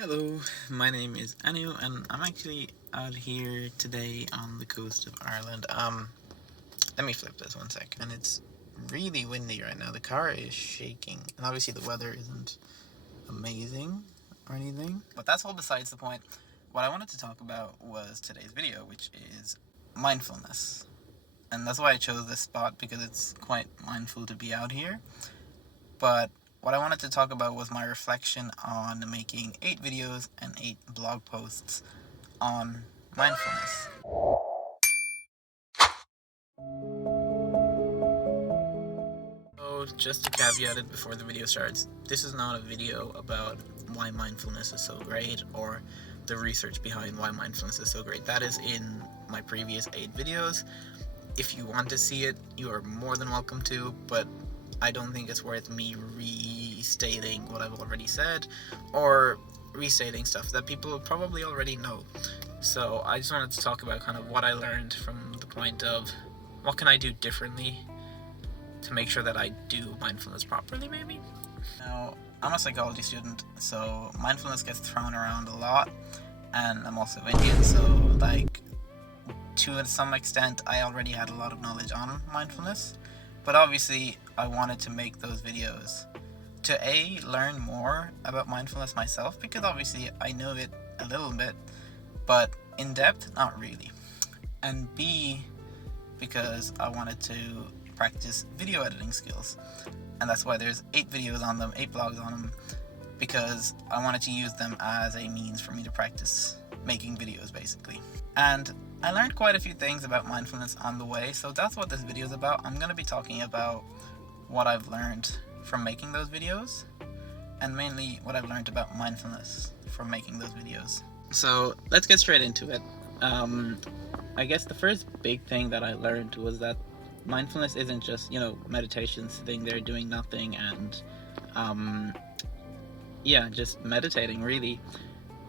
Hello, my name is Anu, and I'm actually out here today on the coast of Ireland. Let me flip this one sec. And it's really windy right now. The car is shaking, and obviously the weather isn't amazing or anything. But that's all besides the point. What I wanted to talk about was today's video, which is mindfulness. And that's why I chose this spot, because it's quite mindful to be out here. But what I wanted to talk about was my reflection on making 8 videos and 8 blog posts on mindfulness. So just to caveat it before the video starts, this is not a video about why mindfulness is so great or the research behind why mindfulness is so great. That is in my previous 8 videos. If you want to see it, you are more than welcome to, but I don't think it's worth me restating what I've already said or restating stuff that people probably already know. So I just wanted to talk about kind of what I learned from the point of what can I do differently to make sure that I do mindfulness properly, maybe. Now, I'm a psychology student, so mindfulness gets thrown around a lot, and I'm also Indian, so to some extent I already had a lot of knowledge on mindfulness. But obviously, I wanted to make those videos to learn more about mindfulness myself, because obviously I know it a little bit, but in depth, not really. And B, because I wanted to practice video editing skills. And that's why there's 8 videos on them, 8 blogs on them, because I wanted to use them as a means for me to practice making videos, basically. And I learned quite a few things about mindfulness on the way, so that's what this video is about. I'm going to be talking about what I've learned from making those videos, and mainly what I've learned about mindfulness from making those videos. So let's get straight into it. I guess the first big thing that I learned was that mindfulness isn't just, meditation, sitting there doing nothing and just meditating, really.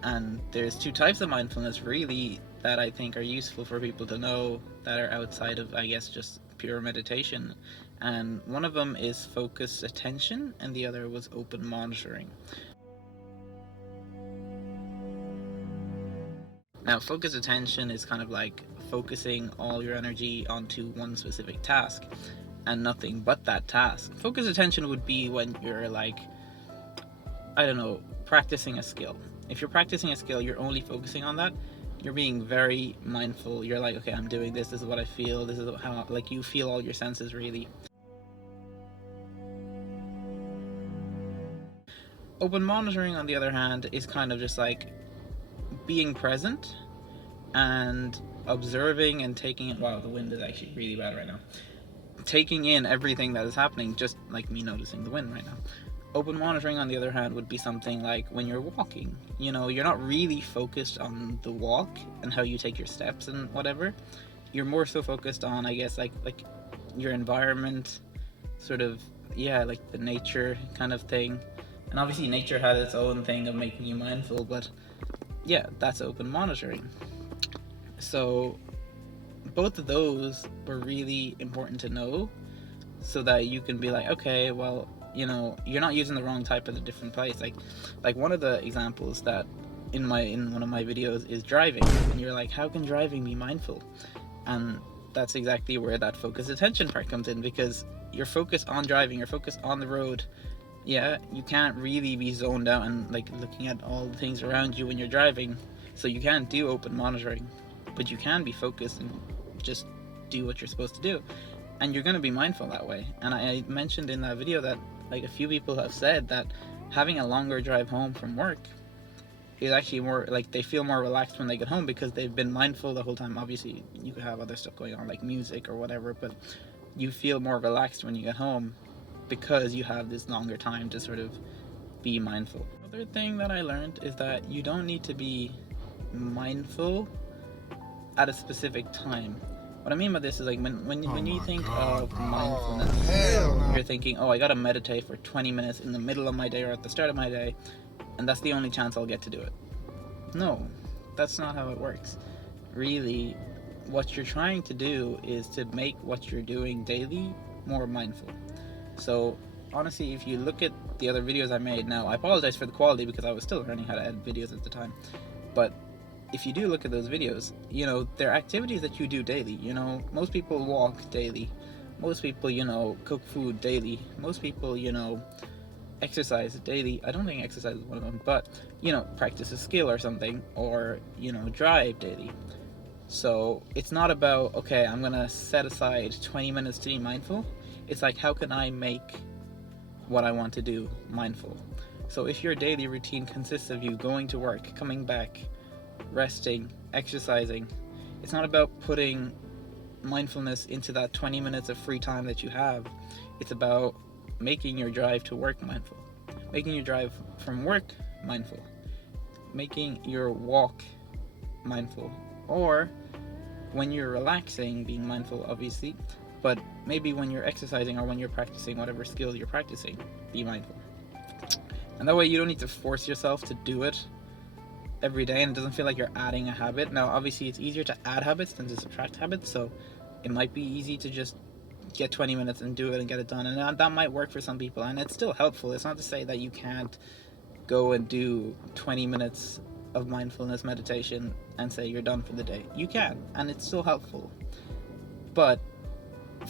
And there's 2 types of mindfulness, really, that I think are useful for people to know that are outside of, I guess, just pure meditation. And one of them is focused attention, and the other was open monitoring. Now, focused attention is kind of like focusing all your energy onto one specific task and nothing but that task. Focused attention would be when you're practicing a skill. If you're practicing a skill, you're only focusing on that. You're being very mindful. You're like, okay, I'm doing this. This is what I feel. This is how, you feel all your senses, really. Open monitoring, on the other hand, is kind of just like being present and observing and taking it. Wow, the wind is actually really bad right now. Taking in everything that is happening, just like me noticing the wind right now. Open monitoring, on the other hand, would be something like when you're walking. You're not really focused on the walk and how you take your steps and whatever. You're more so focused on, I guess, like your environment, sort of, like the nature kind of thing. And obviously nature has its own thing of making you mindful, but yeah, that's open monitoring. So both of those were really important to know, so that you can be like, okay, well, you're not using the wrong type at a different place. Like one of the examples that in one of my videos is driving, and you're like, how can driving be mindful? And that's exactly where that focused attention part comes in, because you're focused on driving, you're focused on the road. Yeah, you can't really be zoned out and looking at all the things around you when you're driving, so you can't do open monitoring, but you can be focused and just do what you're supposed to do, and you're going to be mindful that way. And I mentioned in that video that a few people have said that having a longer drive home from work is actually more they feel more relaxed when they get home, because they've been mindful the whole time. Obviously you could have other stuff going on like music or whatever, but you feel more relaxed when you get home because you have this longer time to sort of be mindful. Another thing that I learned is that you don't need to be mindful at a specific time. What I mean by this is when you think of mindfulness, you're thinking, oh, I gotta meditate for 20 minutes in the middle of my day or at the start of my day, and that's the only chance I'll get to do it. No, that's not how it works. Really, what you're trying to do is to make what you're doing daily more mindful. So honestly, if you look at the other videos I made. Now, I apologize for the quality because I was still learning how to edit videos at the time. But if you do look at those videos, you know, they're activities that you do daily. You know, most people walk daily. Most people, you know, cook food daily. Most people, you know, exercise daily. I don't think exercise is one of them, but, you know, practice a skill or something, or, you know, drive daily. So it's not about, okay, I'm gonna set aside 20 minutes to be mindful. It's like, how can I make what I want to do mindful? So if your daily routine consists of you going to work, coming back, resting, exercising, it's not about putting mindfulness into that 20 minutes of free time that you have. It's about making your drive to work mindful, making your drive from work mindful, making your walk mindful, or when you're relaxing, being mindful, obviously, but maybe when you're exercising or when you're practicing whatever skill you're practicing, be mindful. And that way you don't need to force yourself to do it every day, and it doesn't feel like you're adding a habit. Now, obviously, it's easier to add habits than to subtract habits, so it might be easy to just get 20 minutes and do it and get it done, and that might work for some people, and it's still helpful. It's not to say that you can't go and do 20 minutes of mindfulness meditation and say you're done for the day. You can, and it's still helpful. But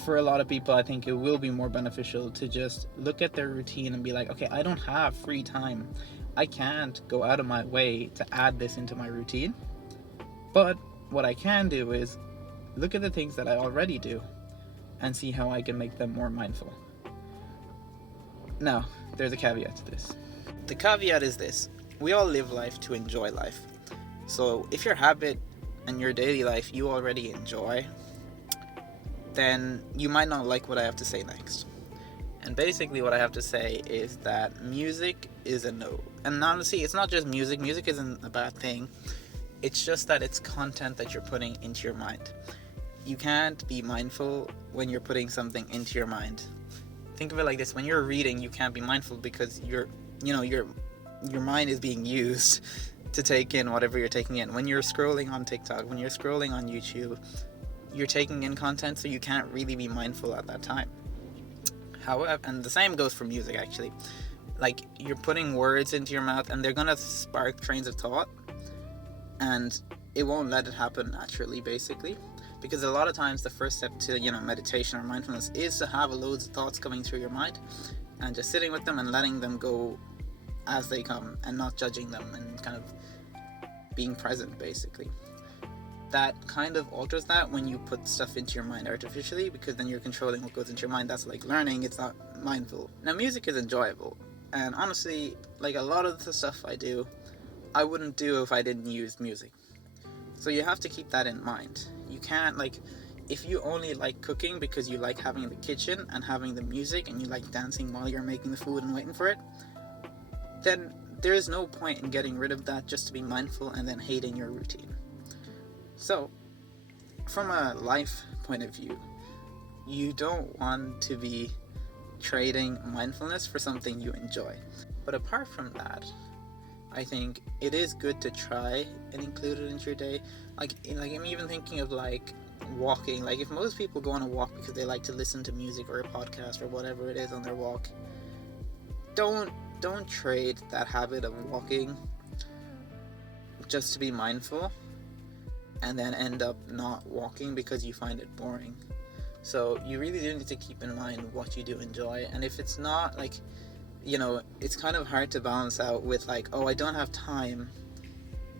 for a lot of people, I think it will be more beneficial to just look at their routine and be like, okay, I don't have free time. I can't go out of my way to add this into my routine. But what I can do is look at the things that I already do and see how I can make them more mindful. Now, there's a caveat to this. The caveat is this: we all live life to enjoy life. So if your habit and your daily life you already enjoy, then you might not like what I have to say next. And basically what I have to say is that music is a no. And honestly, it's not just music. Music isn't a bad thing. It's just that it's content that you're putting into your mind. You can't be mindful when you're putting something into your mind. Think of it like this: when you're reading, you can't be mindful because your mind is being used to take in whatever you're taking in. When you're scrolling on TikTok, when you're scrolling on YouTube, you're taking in content, so you can't really be mindful at that time. However, and the same goes for music actually. Like, you're putting words into your mouth and they're gonna spark trains of thought, and it won't let it happen naturally, basically. Because a lot of times the first step to, meditation or mindfulness is to have loads of thoughts coming through your mind and just sitting with them and letting them go as they come and not judging them and kind of being present, basically. That kind of alters that when you put stuff into your mind artificially, because then you're controlling what goes into your mind. That's like learning, it's not mindful. Now, music is enjoyable, and honestly, like a lot of the stuff I do, I wouldn't do if I didn't use music. So you have to keep that in mind. You can't, if you only like cooking because you like having the kitchen and having the music and you like dancing while you're making the food and waiting for it, then there is no point in getting rid of that just to be mindful and then hating your routine. So, from a life point of view, you don't want to be trading mindfulness for something you enjoy. But apart from that, I think it is good to try and include it into your day. I'm even thinking of walking. Like, if most people go on a walk because they like to listen to music or a podcast or whatever it is on their walk, don't trade that habit of walking just to be mindful and then end up not walking because you find it boring. So you really do need to keep in mind what you do enjoy, and if it's not it's kind of hard to balance out with I don't have time,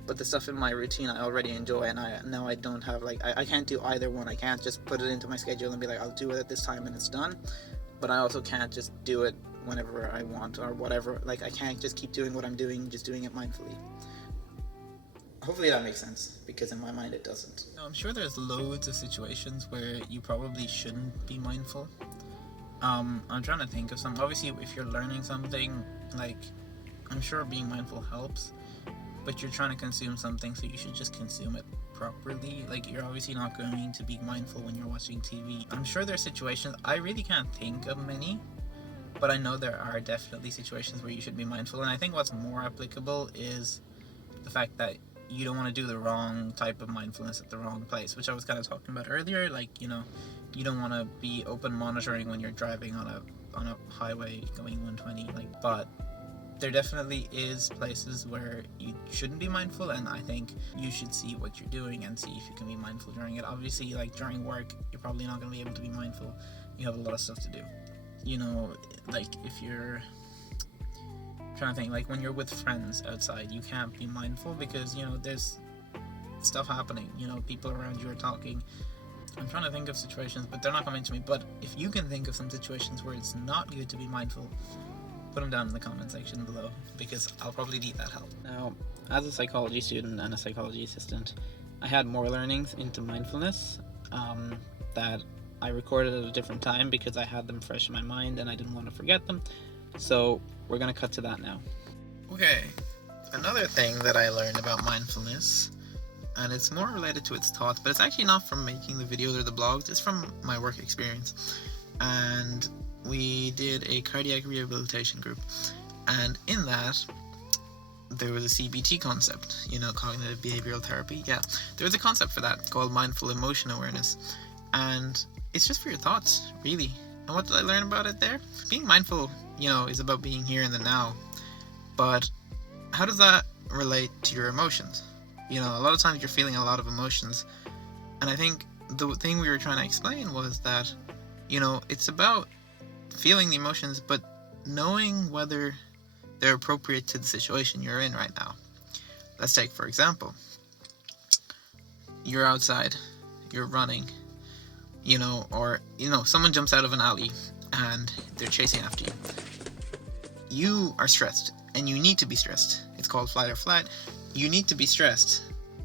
but the stuff in my routine I already enjoy, and I don't have I can't do either one. I can't just put it into my schedule and be like, I'll do it at this time and it's done, but I also can't just do it whenever I want or whatever. I can't just keep doing what I'm doing, just doing it mindfully. Hopefully that makes sense, because in my mind it doesn't. I'm sure there's loads of situations where you probably shouldn't be mindful. I'm trying to think of some. Obviously, if you're learning something, I'm sure being mindful helps, but you're trying to consume something, so you should just consume it properly. You're obviously not going to be mindful when you're watching TV. I'm sure there are situations, I really can't think of many, but I know there are definitely situations where you should be mindful, and I think what's more applicable is the fact that you don't want to do the wrong type of mindfulness at the wrong place, which I was kind of talking about earlier. You don't want to be open monitoring when you're driving on on a highway going 120, like, but there definitely is places where you shouldn't be mindful, and I think you should see what you're doing and see if you can be mindful during it. Obviously, like during work, you're probably not going to be able to be mindful. You have a lot of stuff to do. You know, like if you're trying to think, like when you're with friends outside, you can't be mindful because, you know, there's stuff happening. You know, people around you are talking. I'm trying to think of situations, but they're not coming to me. But if you can think of some situations where it's not good to be mindful, put them down in the comment section below, because I'll probably need that help. Now, as a psychology student and a psychology assistant, I had more learnings into mindfulness that I recorded at a different time because I had them fresh in my mind and I didn't want to forget them. So we're going to cut to that now. Okay, another thing that I learned about mindfulness, and it's more related to its thoughts, but it's actually not from making the videos or the blogs, it's from my work experience. And we did a cardiac rehabilitation group, and in that there was a CBT concept, you know, cognitive behavioral therapy. Yeah, there was a concept for that called mindful emotion awareness, and it's just for your thoughts, really. And what did I learn about it there? Being mindful, you know, is about being here in the now, but how does that relate to your emotions? You know, a lot of times you're feeling a lot of emotions, and I think the thing we were trying to explain was that, you know, it's about feeling the emotions, but knowing whether they're appropriate to the situation you're in right now. Let's take, for example, you're outside, you're running, you know, or, you know, someone jumps out of an alley and they're chasing after you. You are stressed, and you need to be stressed. It's called flight or flight. You need to be stressed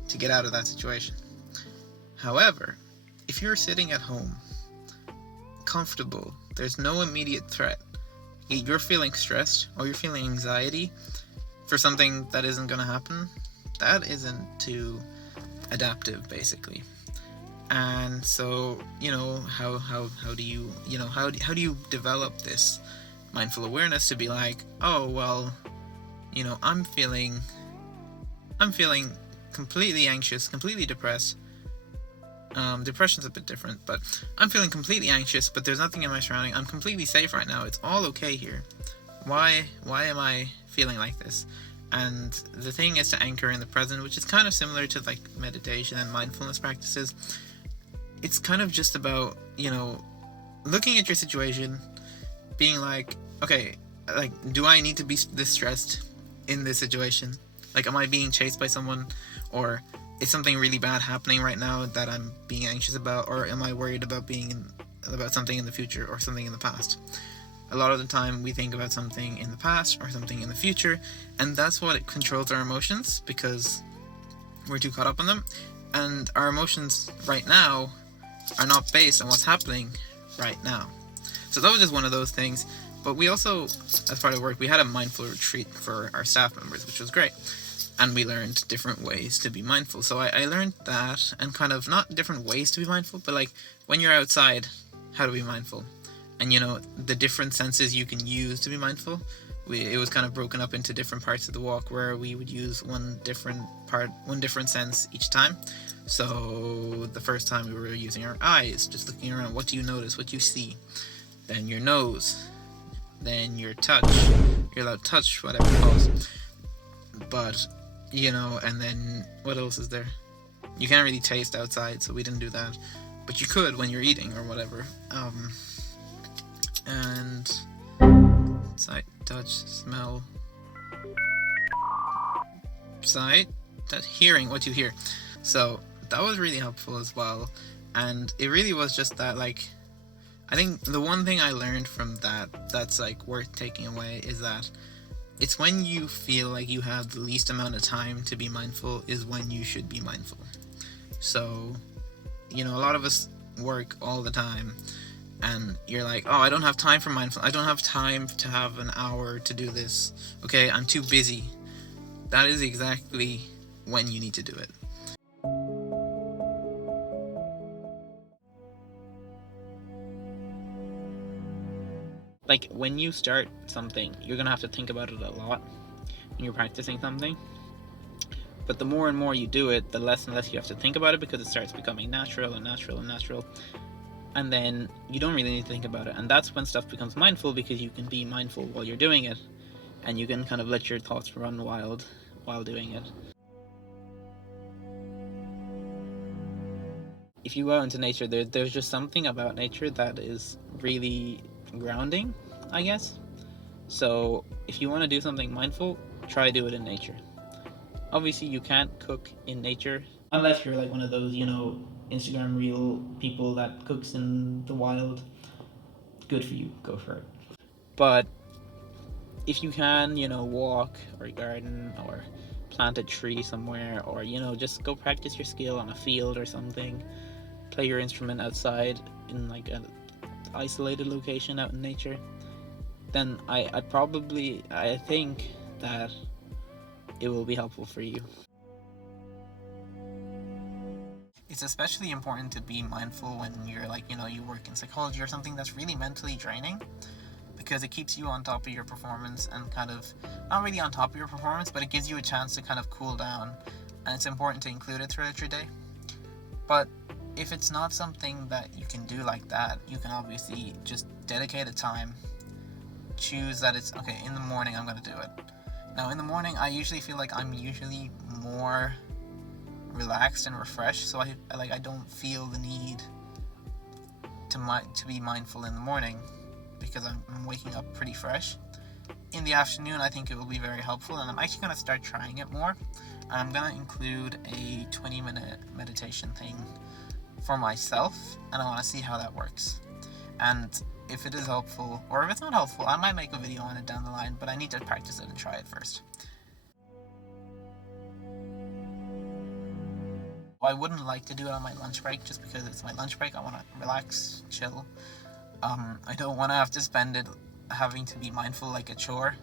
to get out of that situation. However, if you're sitting at home, comfortable, there's no immediate threat, you're feeling stressed or you're feeling anxiety for something that isn't going to happen, that isn't too adaptive, basically. And so, you know, how do you, you know, how do you develop this mindful awareness to be like, oh, well, you know, I'm feeling completely anxious, completely depressed. Depression's a bit different, but I'm feeling completely anxious, but there's nothing in my surrounding. I'm completely safe right now. It's all okay here. Why am I feeling like this? And the thing is to anchor in the present, which is kind of similar to like meditation and mindfulness practices. It's kind of just about, you know, looking at your situation, being like, okay, like, do I need to be this stressed in this situation? Like, am I being chased by someone, or is something really bad happening right now that I'm being anxious about, or am I worried about about something in the future or something in the past? A lot of the time we think about something in the past or something in the future, and that's what controls our emotions, because we're too caught up in them, and our emotions right now are not based on what's happening right now. So that was just one of those things. But we also, as part of work, we had a mindful retreat for our staff members, which was great. And we learned different ways to be mindful. So I learned that, and kind of not different ways to be mindful, but like when you're outside, how to be mindful. And, you know, the different senses you can use to be mindful. It was kind of broken up into different parts of the walk where we would use one different sense each time. So the first time we were using our eyes, just looking around. What do you notice? What do you see? Then your nose. Then your touch. You're allowed to touch whatever it calls. But, you know, and then what else is there? You can't really taste outside, so we didn't do that. But you could when you're eating or whatever. And sight, touch, smell, sight, that hearing, what you hear. So that was really helpful as well. And it really was just that, like, I think the one thing I learned from that's like worth taking away is that it's when you feel like you have the least amount of time to be mindful is when you should be mindful. So, you know, a lot of us work all the time, and you're like, oh, I don't have time for mindfulness. I don't have time to have an hour to do this. Okay, I'm too busy. That is exactly when you need to do it. Like, when you start something, you're gonna have to think about it a lot when you're practicing something. But the more and more you do it, the less and less you have to think about it, because it starts becoming natural and natural and natural. and then you don't really need to think about it. And that's when stuff becomes mindful, because you can be mindful while you're doing it, and you can kind of let your thoughts run wild while doing it. If you go out into nature, there's just something about nature that is really grounding, I guess. So if you want to do something mindful, try do it in nature. Obviously, you can't cook in nature unless you're like one of those, Instagram reel people that cooks in the wild. Good for you, go for it. But if you can, walk or garden or plant a tree somewhere, or just go practice your skill on a field or something, play your instrument outside in like an isolated location out in nature, then I think that it will be helpful for you. It's especially important to be mindful when you're like, you work in psychology or something that's really mentally draining, because it keeps you on top of your performance and kind of, not really on top of your performance, but it gives you a chance to kind of cool down, and it's important to include it throughout your day. But if it's not something that you can do like that, you can obviously just dedicate a time, choose that it's, okay, in the morning I'm going to do it. Now in the morning I usually feel like I'm usually more relaxed and refreshed, so I don't feel the need to be mindful in the morning, because I'm waking up pretty fresh. In the afternoon I think it will be very helpful, and I'm actually going to start trying it more, and I'm going to include a 20-minute meditation thing for myself, and I want to see how that works. And if it is helpful, or if it's not helpful, I might make a video on it down the line, but I need to practice it and try it first. I wouldn't like to do it on my lunch break, just because it's my lunch break. I want to relax, chill. I don't want to have to spend it having to be mindful like a chore,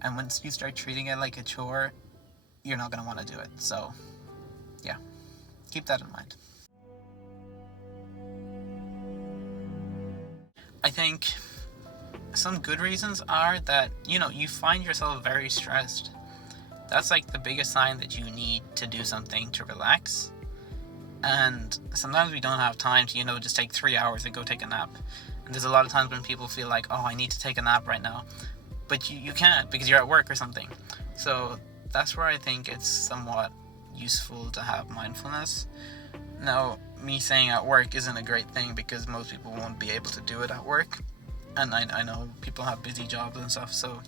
and once you start treating it like a chore, you're not going to want to do it. So yeah, keep that in mind. I think some good reasons are that, you find yourself very stressed. That's like the biggest sign that you need to do something to relax. And sometimes we don't have time to, just take 3 hours and go take a nap. And there's a lot of times when people feel like, oh, I need to take a nap right now. But you can't, because you're at work or something. So that's where I think it's somewhat useful to have mindfulness. Now, me saying at work isn't a great thing, because most people won't be able to do it at work. And I know people have busy jobs and stuff, so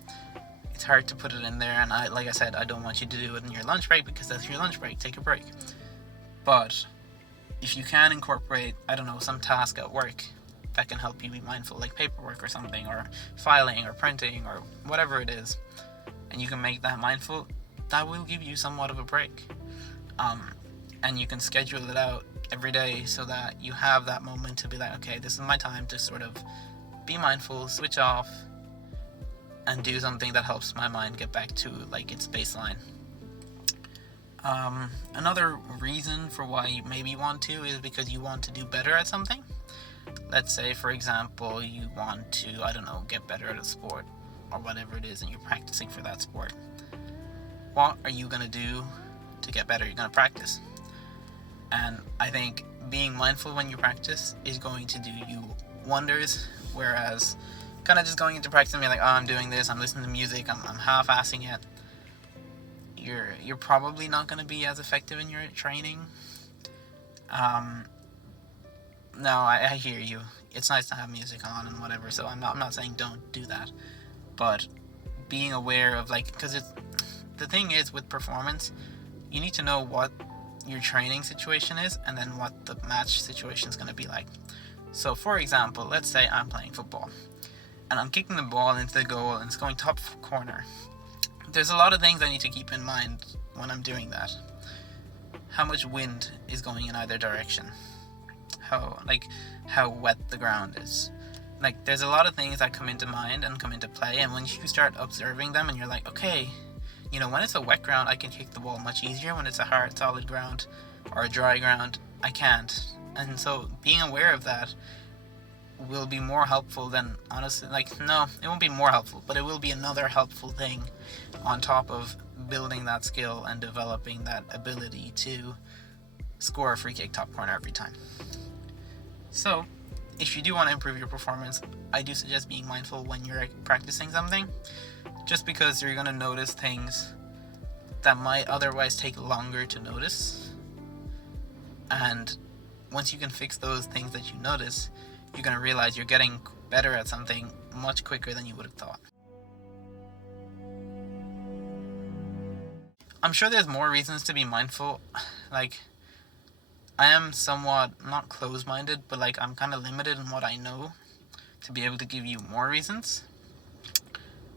it's hard to put it in there. And like I said, I don't want you to do it in your lunch break, because that's your lunch break. Take a break. But if you can incorporate, some task at work that can help you be mindful, like paperwork or something, or filing or printing or whatever it is, and you can make that mindful, that will give you somewhat of a break. And you can schedule it out every day so that you have that moment to be like, okay, this is my time to sort of be mindful, switch off, and do something that helps my mind get back to like its baseline. Another reason for why you maybe want to is because you want to do better at something. Let's say, for example, you want to, get better at a sport or whatever it is, and you're practicing for that sport. What are you going to do to get better? You're going to practice. And I think being mindful when you practice is going to do you wonders, whereas kind of just going into practice and being like, oh, I'm doing this, I'm listening to music, I'm half-assing it, you're probably not going to be as effective in your training. No, I hear you. It's nice to have music on and whatever, so I'm not saying don't do that. But being aware of, because the thing is with performance, you need to know what your training situation is and then what the match situation is going to be like. So for example, let's say I'm playing football and I'm kicking the ball into the goal and it's going top corner. There's a lot of things I need to keep in mind when I'm doing that. How much wind is going in either direction? How wet the ground is. There's a lot of things that come into mind and come into play, and when you start observing them and you're like, okay, when it's a wet ground, I can kick the ball much easier. When it's a hard, solid ground or a dry ground, I can't. And so being aware of that will be more helpful than, honestly, no, it won't be more helpful, but it will be another helpful thing on top of building that skill and developing that ability to score a free kick top corner every time. So, if you do want to improve your performance, I do suggest being mindful when you're practicing something, just because you're going to notice things that might otherwise take longer to notice. And once you can fix those things that you notice, you're going to realize you're getting better at something much quicker than you would have thought. I'm sure there's more reasons to be mindful. Like, I am somewhat not close-minded, but like I'm kind of limited in what I know to be able to give you more reasons.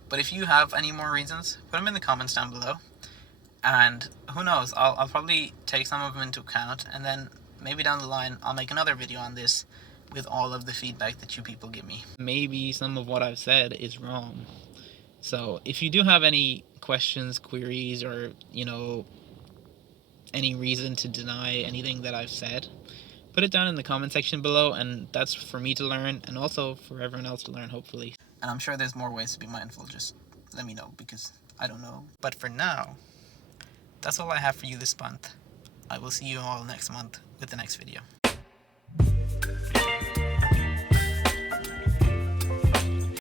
But if you have any more reasons, put them in the comments down below. And who knows, I'll probably take some of them into account, and then maybe down the line I'll make another video on this with all of the feedback that you people give me. Maybe some of what I've said is wrong. So if you do have any questions, queries, or, you know, any reason to deny anything that I've said, put it down in the comment section below, and that's for me to learn, and also for everyone else to learn, hopefully. And I'm sure there's more ways to be mindful, just let me know, because I don't know. But for now, that's all I have for you this month. I will see you all next month with the next video.